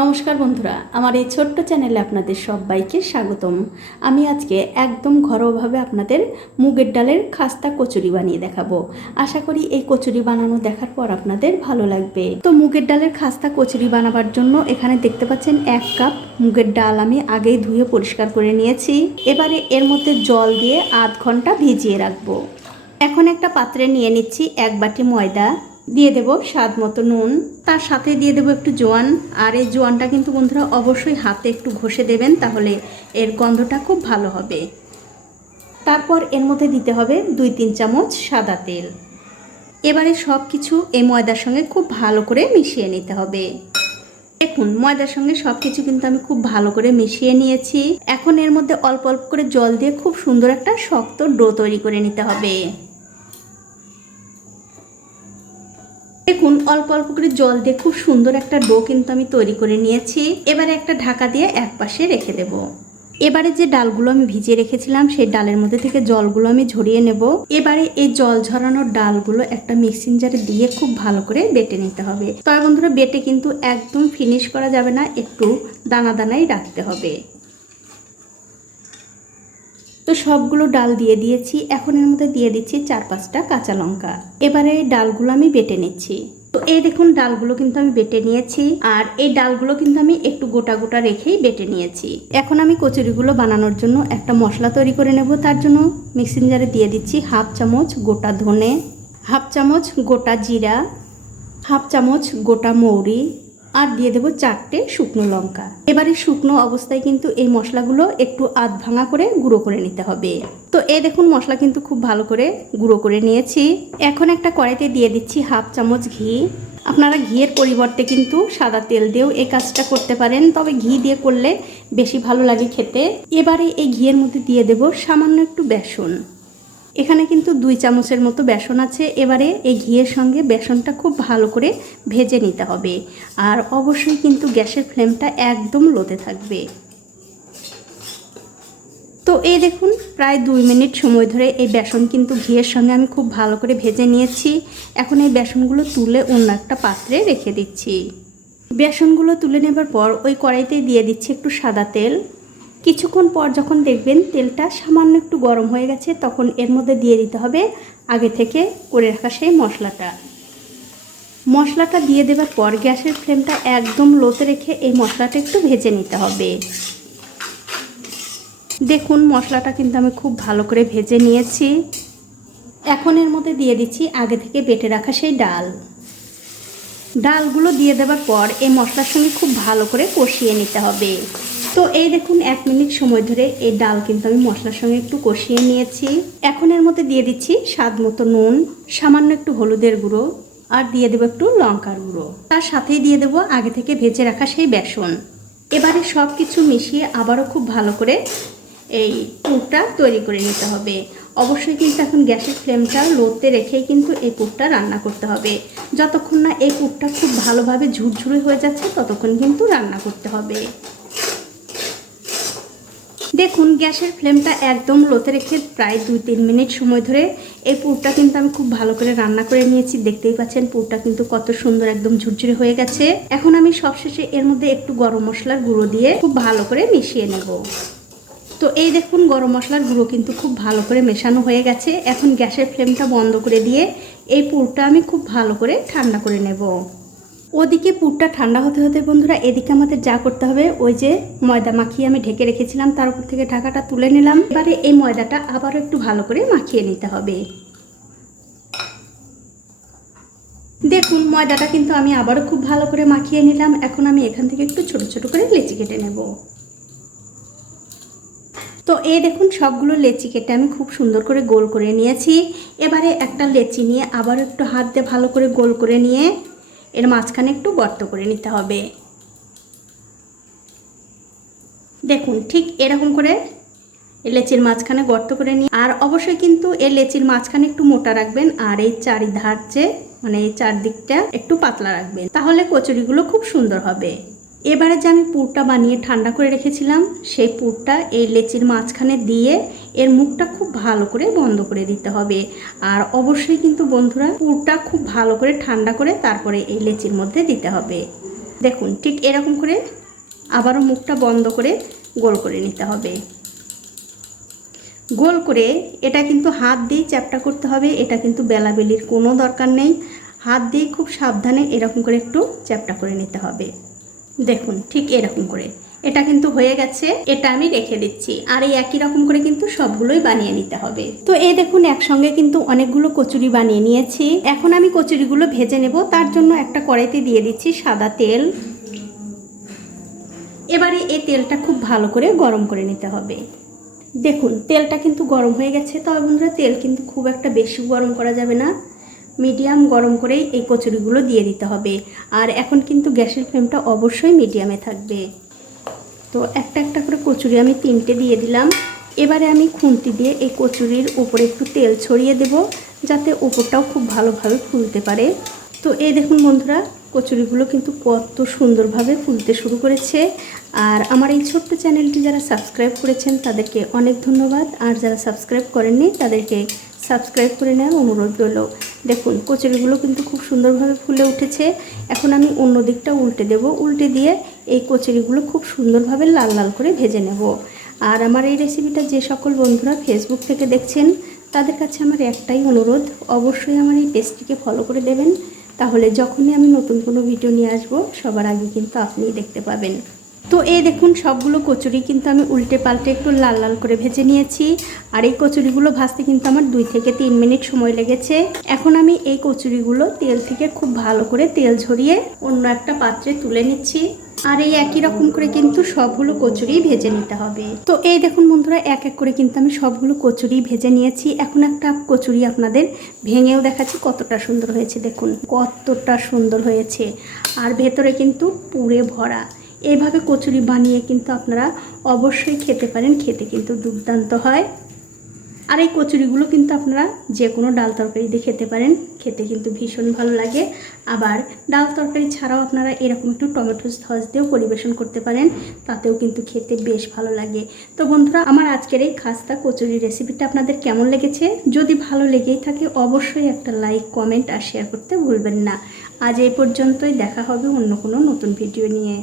নমস্কার বন্ধুরা, আমার এই ছোট্ট চ্যানেলে আপনাদের সবাইকে স্বাগতম। আমি আজকে একদম ঘরোয়াভাবে আপনাদের মুগের ডালের খাস্তা কচুরি বানিয়ে দেখাবো। আশা করি এই কচুরি বানানো দেখার পর আপনাদের ভালো লাগবে। তো মুগের ডালের খাস্তা কচুরি বানাবার জন্য এখানে দেখতে পাচ্ছেন 1 কাপ মুগের ডাল আমি আগেই ধুয়ে পরিষ্কার করে নিয়েছি। এবারে এর মধ্যে জল দিয়ে আধ ঘন্টা ভিজিয়ে রাখবো। এখন একটা পাত্রে নিয়ে নিচ্ছি 1 বাটি ময়দা, দিয়ে দেব স্বাদ মতো নুন, তার সাথে দিয়ে দেব একটু জোয়ান। আর এই জোয়ানটা কিন্তু বন্ধুরা অবশ্যই হাতে একটু ঘষে দেবেন, তাহলে এর গন্ধটা খুব ভালো হবে। তারপর এর মধ্যে দিতে হবে 2-3 চামচ সাদা তেল। এবারে সব কিছু এই ময়দার সঙ্গে খুব ভালো করে মিশিয়ে নিতে হবে। দেখুন, ময়দার সঙ্গে সব কিছু কিন্তু আমি খুব ভালো করে মিশিয়ে নিয়েছি। এখন এর মধ্যে অল্প অল্প করে জল দিয়ে খুব সুন্দর একটা শক্ত ডো তৈরি করে নিতে হবে। দেখুন, অল্প অল্প করে জল দিয়ে খুব সুন্দর একটা ডো কিন্তু আমি তৈরি করে নিয়েছি। এবারে একটা ঢাকা দিয়ে এক পাশে রেখে দেব। এবারে যে ডালগুলো আমি ভিজিয়ে রেখেছিলাম সেই ডালের মধ্যে থেকে জলগুলো আমি ঝরিয়ে নেব। এবারে এই জল ঝরানোর ডালগুলো একটা মিক্সিং জারে দিয়ে খুব ভালো করে বেটে নিতে হবে। তবে বন্ধুরা, বেটে কিন্তু একদম ফিনিশ করা যাবে না, একটু দানা দানাই রাখতে হবে। তো সবগুলো ডাল দিয়ে দিয়েছি। এখন এর মধ্যে দিয়ে দিচ্ছি 4-5টা কাঁচা লঙ্কা। এবারে এই ডালগুলো আমি বেটে নিচ্ছি। তো এই দেখুন, ডালগুলো কিন্তু আমি বেটে নিয়েছি। আর এই ডালগুলো কিন্তু আমি একটু গোটা গোটা রেখেই বেটে নিয়েছি। এখন আমি কচুরিগুলো বানানোর জন্য একটা মশলা তৈরি করে নেব। তার জন্য মিক্সিং জারে দিয়ে দিচ্ছি 1/2 চামচ গোটা ধনে, 1/2 চামচ গোটা জিরা, 1/2 চামচ গোটা মৌরি, আর দিয়ে দেবো 4টে শুকনো লঙ্কা। এবারে শুকনো অবস্থায় কিন্তু এই মশলাগুলো একটু আধ ভাঙা করে গুঁড়ো করে নিতে হবে। তো এই দেখুন, মশলা কিন্তু খুব ভালো করে গুঁড়ো করে নিয়েছি। এখন একটা কড়াইতে দিয়ে দিচ্ছি 1/2 চামচ ঘি। আপনারা ঘিয়ের পরিবর্তে কিন্তু সাদা তেল দিয়েও এই কাজটা করতে পারেন, তবে ঘি দিয়ে করলে বেশি ভালো লাগে খেতে। এবারে এই ঘিয়ের মধ্যে দিয়ে দেব সামান্য একটু বেসন। এখানে কিন্তু 2 চামচের মতো বেসন আছে। এবারে এই ঘিয়ের সঙ্গে বেসনটা খুব ভালো করে ভেজে নিতে হবে। আর অবশ্যই কিন্তু গ্যাসের ফ্লেমটা একদম লোতে থাকবে। তো এই দেখুন, প্রায় 2 মিনিট সময় ধরে এই বেসন কিন্তু ঘিয়ের সঙ্গে আমি খুব ভালো করে ভেজে নিয়েছি। এখন এই বেসনগুলো তুলে অন্য একটা পাত্রে রেখে দিচ্ছি। বেসনগুলো তুলে নেবার পর ওই কড়াইতে দিয়ে দিচ্ছি একটু সাদা তেল। কিছুক্ষণ পর যখন দেখবেন তেলটা সামান্য একটু গরম হয়ে গেছে, তখন এর মধ্যে দিয়ে দিতে হবে আগে থেকে করে রাখা সেই মশলাটা দিয়ে দেওয়ার পর গ্যাসের ফ্লেমটা একদম লোতে রেখে এই মশলাটা একটু ভেজে নিতে হবে। দেখুন, মশলাটা কিন্তু আমি খুব ভালো করে ভেজে নিয়েছি। এখন এর মধ্যে দিয়ে দিচ্ছি আগে থেকে বেটে রাখা সেই ডালগুলো দিয়ে দেওয়ার পর এই মশলার সঙ্গে খুব ভালো করে কষিয়ে নিতে হবে। তো এই দেখুন, 1 মিনিট সময় ধরে এই ডাল কিন্তু আমি মশলার সঙ্গে একটু কষিয়ে নিয়েছি। এখন এর মধ্যে দিয়ে দিচ্ছি স্বাদ মতো নুন, সামান্য একটু হলুদের গুঁড়ো, আর দিয়ে দেবো একটু লঙ্কার গুঁড়ো। তার সাথেই দিয়ে দেবো আগে থেকে ভেজে রাখা সেই বেসন। এবারে সব কিছু মিশিয়ে আবারও খুব ভালো করে এই পুরটা তৈরি করে নিতে হবে। অবশ্যই কিন্তু এখন গ্যাসের ফ্লেমটা লোতে রেখেই কিন্তু এই পুরটা রান্না করতে হবে। যতক্ষণ না এই পুরটা খুব ভালোভাবে ঝুরঝুরে হয়ে যাচ্ছে ততক্ষণ কিন্তু রান্না করতে হবে। দেখুন, গ্যাসের ফ্লেমটা একদম লোতে রেখে প্রায় 2-3 মিনিট সময় ধরে এই পুরটা কিন্তু আমি খুব ভালো করে রান্না করে নিয়েছি। দেখতেই পাচ্ছেন পুরটা কিন্তু কত সুন্দর একদম ঝুরঝুরে হয়ে গেছে। এখন আমি সবশেষে এর মধ্যে একটু গরম মশলার গুঁড়ো দিয়ে খুব ভালো করে মিশিয়ে নেব। তো এই দেখুন, গরম মশলার গুঁড়ো কিন্তু খুব ভালো করে মেশানো হয়ে গেছে। এখন গ্যাসের ফ্লেমটা বন্ধ করে দিয়ে এই পুরটা আমি খুব ভালো করে ঠান্ডা করে নেব। ওদিকে পুরটা ঠান্ডা হতে হতে বন্ধুরা, এদিকে আমাদের যা করতে হবে, ওই যে ময়দা মাখিয়ে আমি ঢেকে রেখেছিলাম তার উপর থেকে ঢাকাটা তুলে নিলাম। এবারে এই ময়দাটা আবারও একটু ভালো করে মাখিয়ে নিতে হবে। দেখুন, ময়দাটা কিন্তু আমি আবারও খুব ভালো করে মাখিয়ে নিলাম। এখন আমি এখান থেকে একটু ছোট ছোট করে লেচি কেটে নেব। তো এই দেখুন, সবগুলো লেচি কেটে আমি খুব সুন্দর করে গোল করে নিয়েছি। এবারে একটা লেচি নিয়ে আবার একটু হাত দিয়ে ভালো করে গোল করে নিয়ে এর মাঝখানে একটু গর্ত করে নিতে হবে। দেখুন, ঠিক এরকম করে লেচির মাঝখানে গর্ত করে নিয়ে, আর অবশ্যই কিন্তু এই লেচির মাঝখানে একটু মোটা রাখবেন, আর এই চারিধার মানে এই চারদিকটা একটু পাতলা রাখবেন, তাহলে কচুরিগুলো খুব সুন্দর হবে। এবারে যে আমি পুরটা বানিয়ে ঠান্ডা করে রেখেছিলাম সেই পুরটা এই লেচির মাঝখানে দিয়ে এর মুখটা খুব ভালো করে বন্ধ করে দিতে হবে। আর অবশ্যই কিন্তু বন্ধুরা, পুরটা খুব ভালো করে ঠান্ডা করে তারপরে এই লেচির মধ্যে দিতে হবে। দেখুন ঠিক এরকম করে আবারও মুখটা বন্ধ করে গোল করে নিতে হবে। গোল করে এটা কিন্তু হাত দিয়ে চ্যাপটা করতে হবে, এটা কিন্তু বেলাবেলির কোনো দরকার নেই। হাত দিয়ে খুব সাবধানে এরকম করে একটু চ্যাপটা করে নিতে হবে। দেখুন ঠিক এরকম করে এটা কিন্তু হয়ে গেছে, এটা আমি রেখে দিচ্ছি। আর এই একই রকম করে কিন্তু সবগুলোই বানিয়ে নিতে হবে। তো এই দেখুন একসঙ্গে কিন্তু অনেকগুলো কচুরি বানিয়ে নিয়েছি। এখন আমি কচুরিগুলো ভেজে নেব। তার জন্য একটা কড়াইতে দিয়ে দিচ্ছি সাদা তেল। এবারে এই তেলটা খুব ভালো করে গরম করে নিতে হবে। দেখুন তেলটা কিন্তু গরম হয়ে গেছে। তবে বন্ধুরা তেল কিন্তু খুব একটা বেশি গরম করা যাবে না, মিডিয়াম গরম করেই এই কচুরিগুলো দিয়ে দিতে হবে। আর এখন কিন্তু গ্যাসের ফ্লেমটা অবশ্যই মিডিয়ামে থাকবে। তো একটা একটা করে কচুরি আমি 3টে দিয়ে দিলাম। এবারে আমি খুন্তি দিয়ে এই কচুরির উপরে একটু তেল ছড়িয়ে দেব, যাতে উপরটাও খুব ভালোভাবে ফুলতে পারে। তো এই দেখুন বন্ধুরা কচুরিগুলো কিন্তু কত সুন্দরভাবে ফুলতে শুরু করেছে। আর আমার এই ছোট্ট চ্যানেলটি যারা সাবস্ক্রাইব করেছেন তাদেরকে অনেক ধন্যবাদ, আর যারা সাবস্ক্রাইব করেননি তাদেরকে সাবস্ক্রাইব করে নেওয়ার অনুরোধ রইল। দেখুন কচুরিগুলো কিন্তু খুব সুন্দরভাবে ফুলে উঠেছে। এখন আমি অন্য দিকটা উল্টে দেব। উল্টে দিয়ে এই কচুরিগুলো খুব সুন্দরভাবে লাল লাল করে ভেজে নেব। আর আমার এই রেসিপিটা যে সকল বন্ধুরা ফেসবুক থেকে দেখছেন তাদের কাছে আমার একটাই অনুরোধ, অবশ্যই আমার এই পেজটিকে ফলো করে দেবেন। তাহলে যখনই আমি নতুন কোনো ভিডিও নিয়ে আসব সবার আগে কিন্তু আপনিই দেখতে পাবেন। তো এই দেখুন সবগুলো কচুরি কিন্তু আমি উল্টে পাল্টে একটু লাল লাল করে ভেজে নিয়েছি। আর এই কচুরিগুলো ভাজতে কিন্তু আমার 2 থেকে 3 মিনিট সময় লেগেছে। এখন আমি এই কচুরিগুলো তেল থেকে খুব ভালো করে তেল ঝরিয়ে অন্য একটা পাত্রে তুলে নিচ্ছি। আর এই একই রকম করে কিন্তু সবগুলো কচুরি ভেজে নিতে হবে। তো এই দেখুন বন্ধুরা এক এক করে কিন্তু আমি সবগুলো কচুরি ভেজে নিয়েছি। এখন একটা কচুরি আপনাদের ভেঙেও দেখাচ্ছি কতটা সুন্দর হয়েছে। দেখুন কতটা সুন্দর হয়েছে, আর ভেতরে কিন্তু পুরে ভরা। এইভাবে কচুরি বানিয়ে কিন্তু আপনারা অবশ্যই খেতে পারেন, খেতে কিন্তু দুর্দান্ত হয়। আর এই কচুরিগুলো কিন্তু আপনারা যে কোনো ডাল তরকারি দিয়ে খেতে পারেন, খেতে কিন্তু ভীষণ ভালো লাগে। আবার ডাল তরকারি ছাড়াও আপনারা এরকম একটু টমেটো সস দিয়েও পরিবেশন করতে পারেন, তাতেও কিন্তু খেতে বেশ ভালো লাগে। তো বন্ধুরা আমার আজকের এই খাস্তা কচুরি রেসিপিটা আপনাদের কেমন লেগেছে? যদি ভালো লেগেই থাকে অবশ্যই একটা লাইক, কমেন্ট আর শেয়ার করতে ভুলবেন না। আজ এই পর্যন্তই, দেখা হবে অন্য কোনো নতুন ভিডিও নিয়ে।